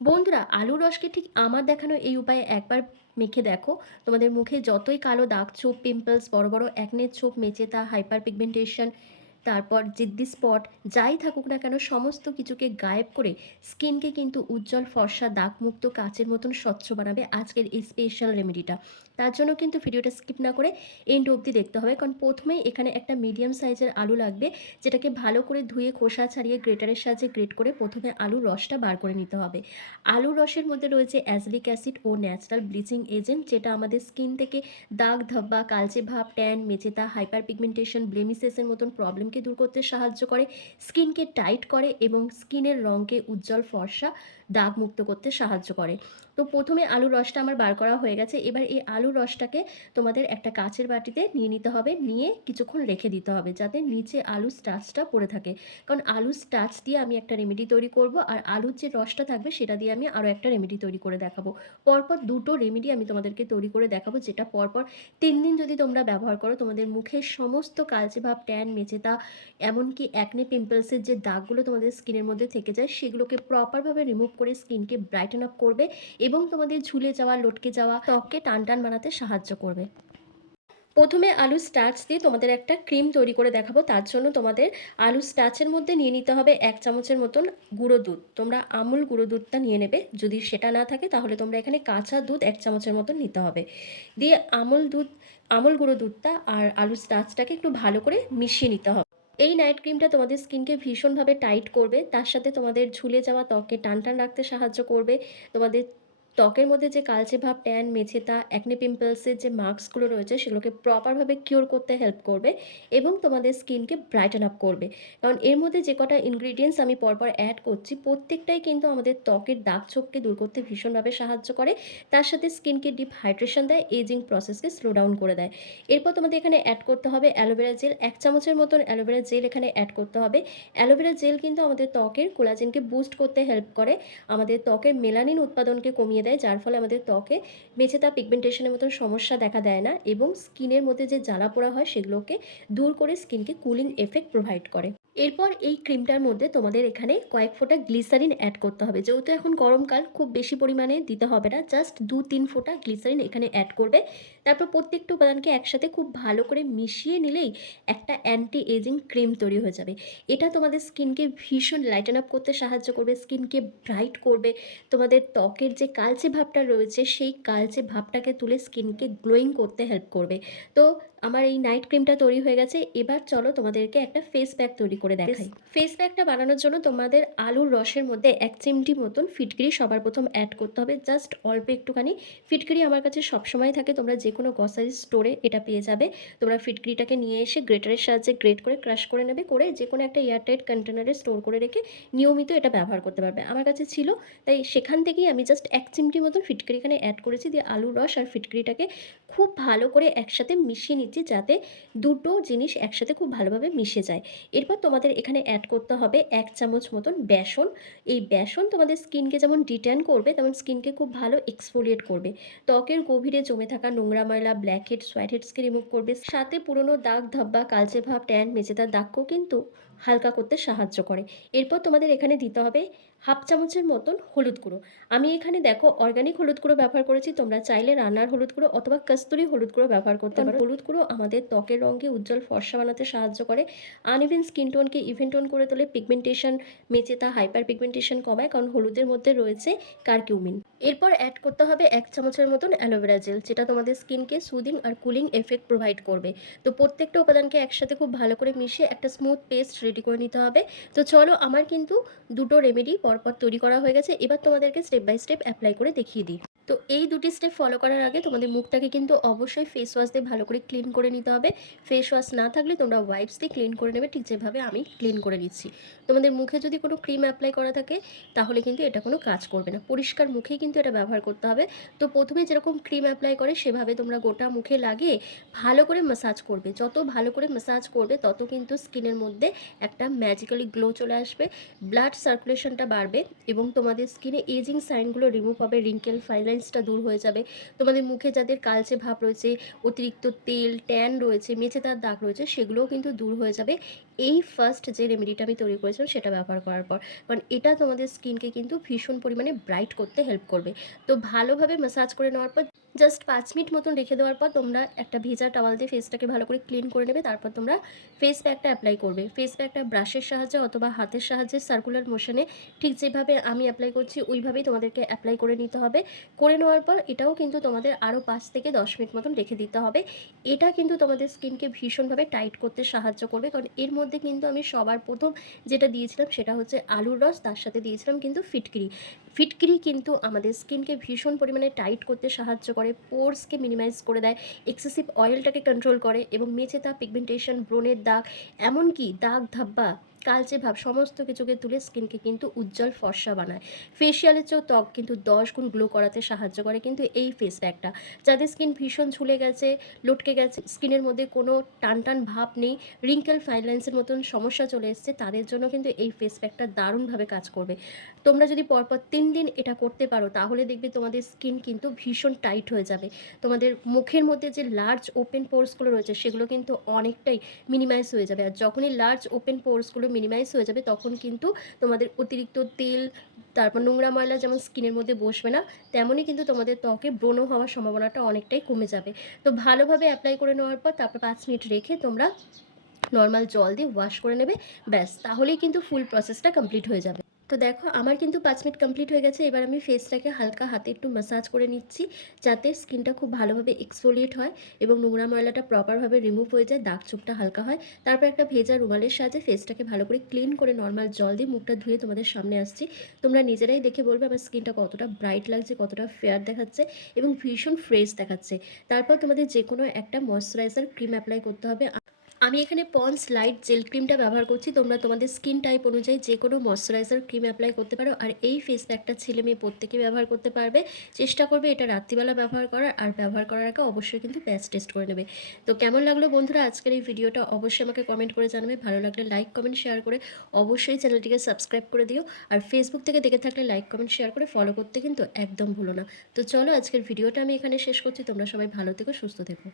বন্ধুরা, আলুর রসকে ঠিক আমার দেখানো এই উপায়ে একবার মেখে দেখো। তোমাদের মুখে যতই কালো দাগ ছোপ, পিম্পলস, বড় বড় একনের ছোপ, মেচেতা, হাইপার পিগমেন্টেশন, তারপর জিদ্দি স্পট যাই থাকুক না কেন সমস্ত কিছুকে গায়েব করে স্কিনকে কিন্তু উজ্জ্বল ফর্সা দাগমুক্ত কাচের মতন স্বচ্ছ বানাবে আজকের এই স্পেশাল রেমেডিটা। তার জন্য কিন্তু ভিডিওটা স্কিপ না করে এন্ড অবধি দেখতে হবে, কারণ প্রথমেই এখানে একটা মিডিয়াম সাইজের আলু লাগবে, যেটাকে ভালো করে ধুয়ে খোসা ছাড়িয়ে গ্রেটারের সাহায্যে গ্রেট করে প্রথমে আলুর রসটা বার করে নিতে হবে। আলুর রসের মধ্যে রয়েছে অ্যাজলিক অ্যাসিড ও ন্যাচারাল ব্লিচিং এজেন্ট, যেটা আমাদের স্কিন থেকে দাগ ধব্বা, কালচে ভাব, ট্যান, মেচেতা, হাইপার পিগমেন্টেশন, ব্লেমিসেসের মতন প্রবলেমকে দূর করতে সাহায্য করে, স্কিনকে টাইট করে এবং স্কিনের রঙকে উজ্জ্বল ফর্সা দাগমুক্ত করতে সাহায্য করে। তো প্রথমে আলুর রসটা আমার বার করা হয়ে গেছে। এবার এই আলুর রসটাকে তোমাদের একটা কাচের বাটিতে নিয়ে নিতে হবে, নিয়ে কিছুক্ষণ রেখে দিতে হবে যাতে নিচে আলুর স্টার্চটা পড়ে থাকে, কারণ আলুর স্টার্চ দিয়ে আমি একটা রেমেডি তৈরি করব, আর আলুর যে রসটা থাকবে সেটা দিয়ে আমি আরও একটা রেমেডি তৈরি করে দেখাবো। পরপর দুটো রেমেডি আমি তোমাদেরকে তৈরি করে দেখাবো, যেটা পরপর 3 দিন যদি তোমরা ব্যবহার করো, তোমাদের মুখের সমস্ত কালচে ভাব, ট্যান, মেচেতা, এমনকি অ্যাকনে পিম্পলসের যে দাগগুলো তোমাদের স্কিনের মধ্যে থেকে যায় সেগুলোকে প্রপারভাবে রিমুভ করে স্কিনকে ব্রাইটেন আপ করবে এবং তোমাদের ঝুলে যাওয়া, লটকে যাওয়া ত্বককে টান টান বানাতে সাহায্য করবে। প্রথমে আলু স্টার্চ দিয়ে তোমাদের একটা ক্রিম তৈরি করে দেখাবো। তার জন্য তোমাদের আলু স্টার্চের মধ্যে নিয়ে নিতে হবে 1 চামচের মতন গুঁড়ো দুধ। তোমরা আমুল গুঁড়ো দুধটা নিয়ে নেবে, যদি সেটা না থাকে তাহলে তোমরা এখানে কাঁচা দুধ 1 চামচের মতন নিতে হবে। দিয়ে আমুল গুঁড়ো দুধটা আর আলু স্টার্চটাকে একটু ভালো করে মিশিয়ে নিতে হবে। এই নাইট ক্রিমটা তোমাদের স্কিনকে ভীষণভাবে টাইট করবে, তার সাথে তোমাদের ঝুলে যাওয়া ত্বককে টান টান রাখতে সাহায্য করবে। তোমাদের ত্বকের মধ্যে যে কালচে ভাব, ট্যান, মেছেতা, অ্যাকনে পিম্পলসের যে মার্কসগুলো রয়েছে সেগুলোকে প্রপারভাবে কিওর করতে হেল্প করবে এবং তোমাদের স্কিনকে ব্রাইটেন আপ করবে। কারণ এর মধ্যে যে কটা ইনগ্রিডিয়েন্টস আমি পরপর অ্যাড করছি প্রত্যেকটাই কিন্তু আমাদের ত্বকের দাগ ছোপকে দূর করতে ভীষণভাবে সাহায্য করে, তার সাথে স্কিনকে ডিপ হাইড্রেশন দেয়, এজিং প্রসেসকে স্লো ডাউন করে দেয়। এরপর তোমাদের এখানে অ্যাড করতে হবে অ্যালোভেরা জেল। 1 চামচের মতন অ্যালোভেরা জেল এখানে অ্যাড করতে হবে। অ্যালোভেরা জেল কিন্তু আমাদের ত্বকের কোলাজেনকে বুস্ট করতে হেল্প করে, আমাদের ত্বকের মেলানিন উৎপাদনকে কমিয়ে দেয়, যার ফলে আমাদের ত্বকে মেচেতা, পিগমেন্টেশনের মতন সমস্যা দেখা দেয় না এবং স্কিনের মধ্যে যে জ্বালা পোড়া হয় সেগুলোকে দূর করে স্কিনকে কুলিং এফেক্ট প্রোভাইড করে। এরপর এই ক্রিমটার মধ্যে তোমাদের এখানে কয়েক ফোঁটা গ্লিসারিন অ্যাড করতে হবে। যেহেতু এখন গরমকাল, খুব বেশি পরিমাণে দিতে হবে না, জাস্ট 2-3 ফোঁটা গ্লিসারিন এখানে অ্যাড করবে। তারপর প্রত্যেকটা উপাদানকে একসাথে খুব ভালো করে মিশিয়ে নিলেই একটা অ্যান্টি এজিং ক্রিম তৈরি হয়ে যাবে। এটা তোমাদের স্কিনকে ভীষণ লাইটেন আপ করতে সাহায্য করবে, স্কিনকে ব্রাইট করবে, তোমাদের ত্বকের যে কালচে ভাবটা রয়েছে সেই কালচে ভাবটাকে তুলে স্কিনকে গ্লোয়িং করতে হেল্প করবে। তো আমার এই নাইট ক্রিমটা তৈরি হয়ে গেছে। এবার চলো তোমাদেরকে একটা ফেস প্যাক তৈরি করে দেখাই। ফেস প্যাকটা বানানোর জন্য তোমাদের আলুর রসের মধ্যে 1 চিমটি মতন ফিটকিরি সবার প্রথম অ্যাড করতে হবে, জাস্ট অল্প একটুখানি। ফিটকিরি আমার কাছে সবসময় থাকে, তোমরা যে কোনো গ্রসারি স্টোরে এটা পেয়ে যাবে। তোমরা ফিটকিরিটাকে নিয়ে এসে গ্রেটারের সাহায্যে গ্রেট করে ক্রাশ করে নেবে, করে যে কোনো একটা এয়ারটাইট কন্টেনারে স্টোর করে রেখে নিয়মিত এটা ব্যবহার করতে পারবে। আমার কাছে ছিল, তাই সেখান থেকেই আমি জাস্ট 1 চিমটি মতন ফিটকিরি এখানে অ্যাড করেছি, দিয়ে আলুর রস আর ফিটকিরিটাকে খুব ভালো করে একসাথে মিশিয়ে নিচ্ছি, যাতে দুটো জিনিস একসাথে খুব ভালোভাবে মিশে যায়। এরপর তোমাদের এখানে অ্যাড করতে হবে 1 চামচ মতন বেসন। এই বেসন তোমাদের স্কিনকে যেমন ডিট্যান করবে, তেমন স্কিনকে খুব ভালো এক্সফোলিয়েট করবে, ত্বকের গভীরে জমে থাকা নোংরা ময়লা, ব্ল্যাক হেডস, হোয়াইট হেডসকে রিমুভ করবে, সাথে পুরনো দাগ ধব্বা, কালচে ভাব, ট্যান, মেচেদার দাগকেও কিন্তু হালকা করতে সাহায্য করে। এরপর তোমাদের এখানে দিতে হবে 1/2 চামচের মতন হলুদ গুঁড়ো। আমি এখানে দেখো অর্গানিক হলুদ গুঁড়ো ব্যবহার করেছি, তোমরা চাইলে রান্নার হলুদ গুঁড়ো অথবা কস্তুরি হলুদ গুঁড়ো ব্যবহার করতে পারো। হলুদ গুঁড়ো আমাদের ত্বকের রঙকে উজ্জ্বল ফর্সা বানাতে সাহায্য করে, আনইভেন স্কিন টোনকে ইভেন টোন করে তোলে, পিগমেন্টেশন, মেচেতা, হাইপার পিগমেন্টেশন কমায়, কারণ হলুদের মধ্যে রয়েছে কারকিউমিন। এরপর অ্যাড করতে হবে 1 চামচের মতন অ্যালোভেরা জেল, যেটা তোমাদের স্কিনকে সুদিং আর কুলিং এফেক্ট প্রোভাইড করবে। তো প্রত্যেকটা উপাদানকে একসাথে খুব ভালো করে মিশিয়ে একটা স্মুথ পেস্ট রেডি করে নিতে হবে। তো চলো, আমার কিন্তু দুটো রেমেডি পরপর তৈরি করা হয়ে গেছে। এবার তোমাদেরকে স্টেপ বাই স্টেপ অ্যাপ্লাই করে দেখিয়ে দিই। তো এই দুটি স্টেপ ফলো করার আগে তোমাদের মুখটাকে কিন্তু অবশ্যই ফেস ওয়াশ দিয়ে ভালো করে ক্লিন করে নিতে হবে। ফেস ওয়াশ না থাকলে তোমরা ওয়াইপস দিয়ে ক্লিন করে নেবে, ঠিক যেভাবে আমি ক্লিন করে নিচ্ছি। তোমাদের মুখে যদি কোনো ক্রিম অ্যাপ্লাই করা থাকে তাহলে কিন্তু এটা কোনো কাজ করবে না, পরিষ্কার মুখেই কিন্তু এটা ব্যবহার করতে হবে। তো প্রথমে যেরকম ক্রিম অ্যাপ্লাই করে সেভাবে তোমরা গোটা মুখে লাগিয়ে ভালো করে ম্যাসাজ করবে। যত ভালো করে ম্যাসাজ করবে তত কিন্তু স্কিনের মধ্যে একটা ম্যাজিক্যালি গ্লো চলে আসবে, ব্লাড সার্কুলেশনটা বাড়বে এবং তোমাদের স্কিনে এজিং সাইনগুলো রিমুভ হবে, রিঙ্কেল, ফাইন লাইন লাইন্সটা দূর হয়ে যাবে। তোমাদের মুখে যাদের কালচে ভাব রয়েছে, অতিরিক্ত তেল, ট্যান রয়েছে, মেচেদার দাগ রয়েছে, সেগুলোও কিন্তু দূর হয়ে যাবে এই ফার্স্ট যে রেমেডিটা আমি তৈরি করেছিলাম সেটা ব্যবহার করার পর। কারণ এটা তোমাদের স্কিনকে কিন্তু ভীষণ পরিমাণে ব্রাইট করতে হেল্প করবে। তো ভালোভাবে ম্যাসাজ করে নেওয়ার পর জাস্ট 5 মিনিট মতন রেখে দেওয়ার পর তোমরা একটা ভেজা টাওয়াল দিয়ে ফেসটাকে ভালো করে ক্লিন করে নেবে। তারপর তোমরা ফেস প্যাকটা অ্যাপ্লাই করবে। ফেস প্যাকটা ব্রাশের সাহায্যে অথবা হাতের সাহায্যে সার্কুলার মোশনে ঠিক যেভাবে আমি অ্যাপ্লাই করছি ওইভাবেই তোমাদেরকে অ্যাপ্লাই করে নিতে হবে। করে নেওয়ার পর এটাও কিন্তু তোমাদের আরও 5 থেকে 10 মিনিট মতন রেখে দিতে হবে। এটা কিন্তু তোমাদের স্কিনকে ভীষণভাবে টাইট করতে সাহায্য করবে। কারণ এর মধ্যে কিন্তু আমি সবার প্রথম যেটা দিয়েছিলাম সেটা হচ্ছে আলুর রস, তার সাথে দিয়েছিলাম কিন্তু ফিটকিরি। ফিটকিরি কিন্তু আমাদের স্কিনকে ভীষণ পরিমাণে টাইট করতে সাহায্য করে, পোরসকে মিনিমাইজ করে দেয়, এক্সেসিভ অয়েলটাকে কন্ট্রোল করে এবং মেচেতা, পিগমেন্টেশন, ব্রণের দাগ, এমনকি দাগ ধাব্বা, কালচে ভাব সমস্ত কিছুকে তুলে স্কিনকে কিন্তু উজ্জ্বল ফর্সা বানায়। ফেসিয়ালের চেয়েও ত্বক কিন্তু 10 গুণ গ্লো করাতে সাহায্য করে কিন্তু এই ফেস প্যাকটা। যাদের স্কিন ভীষণ ঝুলে গেছে, লটকে গেছে, স্কিনের মধ্যে কোনো টান টান ভাব নেই, রিঙ্কেল ফাইন লাইন্সের মতন সমস্যা চলে এসছে, তাদের জন্য কিন্তু এই ফেস প্যাকটা দারুণভাবে কাজ করবে। তোমরা যদি পরপর 3 দিন এটা করতে পারো তাহলে দেখবে তোমাদের স্কিন কিন্তু ভীষণ টাইট হয়ে যাবে। তোমাদের মুখের মধ্যে যে লার্জ ওপেন পোরসগুলো রয়েছে সেগুলো কিন্তু অনেকটাই মিনিমাইজ হয়ে যাবে। আর যখনই লার্জ ওপেন পোরসগুলো মিনিমাইজ হয়ে যাবে তখন কিন্তু তোমাদের অতিরিক্ত তেল, তারপর নোংরা ময়লা যেমন স্কিনের মধ্যে বসবে না, তেমনই কিন্তু তোমাদের ত্বকে ব্রণ হওয়ার সম্ভাবনাটা অনেকটাই কমে যাবে। তো ভালোভাবে অ্যাপ্লাই করে নেওয়ার পর তারপর 5 মিনিট রেখে তোমরা নর্মাল জল দিয়ে ওয়াশ করে নেবে। ব্যাস, তাহলেই কিন্তু ফুল প্রসেসটা কমপ্লিট হয়ে যাবে। তো দেখো আমার কিন্তু 5 মিনিট কমপ্লিট হয়ে গেছে। এবার আমি ফেসটাকে হালকা হাতে একটু ম্যাসাজ করে নিচ্ছি, যাতে স্কিনটা খুব ভালোভাবে এক্সফোলিয়েট হয় এবং নোংরা ময়লাটা প্রপারভাবে রিমুভ হয়ে যায়, দাগ ছোপটা হালকা হয়। তারপর একটা ভেজা রুমালের সাহায্যে ফেসটাকে ভালো করে ক্লিন করে নর্মাল জল দিয়ে মুখটা ধুয়ে তোমাদের সামনে আসছি। তোমরা নিজেরাই দেখে বলবে আমার স্কিনটা কতটা ব্রাইট লাগছে, কতটা ফেয়ার দেখাচ্ছে এবং ভীষণ ফ্রেশ দেখাচ্ছে। তারপর তোমাদের যে কোনো একটা ময়শ্চারাইজার ক্রিম অ্যাপ্লাই করতে হবে। আমি এখানে পন্ডস লাইট জেল ক্রিমটা ব্যবহার করছি। তোমরা তোমাদের স্কিন টাইপ অনুযায়ী যে কোনো ময়শ্চারাইজার ক্রিম অ্যাপ্লাই করতে পারো। আর এই ফেস প্যাকটা ছেলে মেয়ে প্রত্যেকেই ব্যবহার করতে পারবে। চেষ্টা করবে এটা রাত্রিবেলা ব্যবহার করার, আর ব্যবহার করার আগে অবশ্যই কিন্তু প্যাচ টেস্ট করে নেবে। তো কেমন লাগলো বন্ধুরা আজকের এই ভিডিওটা অবশ্যই আমাকে কমেন্ট করে জানাবে। ভালো লাগলে লাইক কমেন্ট শেয়ার করে অবশ্যই চ্যানেলটিকে সাবস্ক্রাইব করে দিও। আর ফেসবুক থেকে দেখে থাকলে লাইক কমেন্ট শেয়ার করে ফলো করতে কিন্তু একদম ভুলো না। তো চলো আজকের ভিডিওটা আমি এখানে শেষ করছি। তোমরা সবাই ভালো থেকো, সুস্থ থেকো।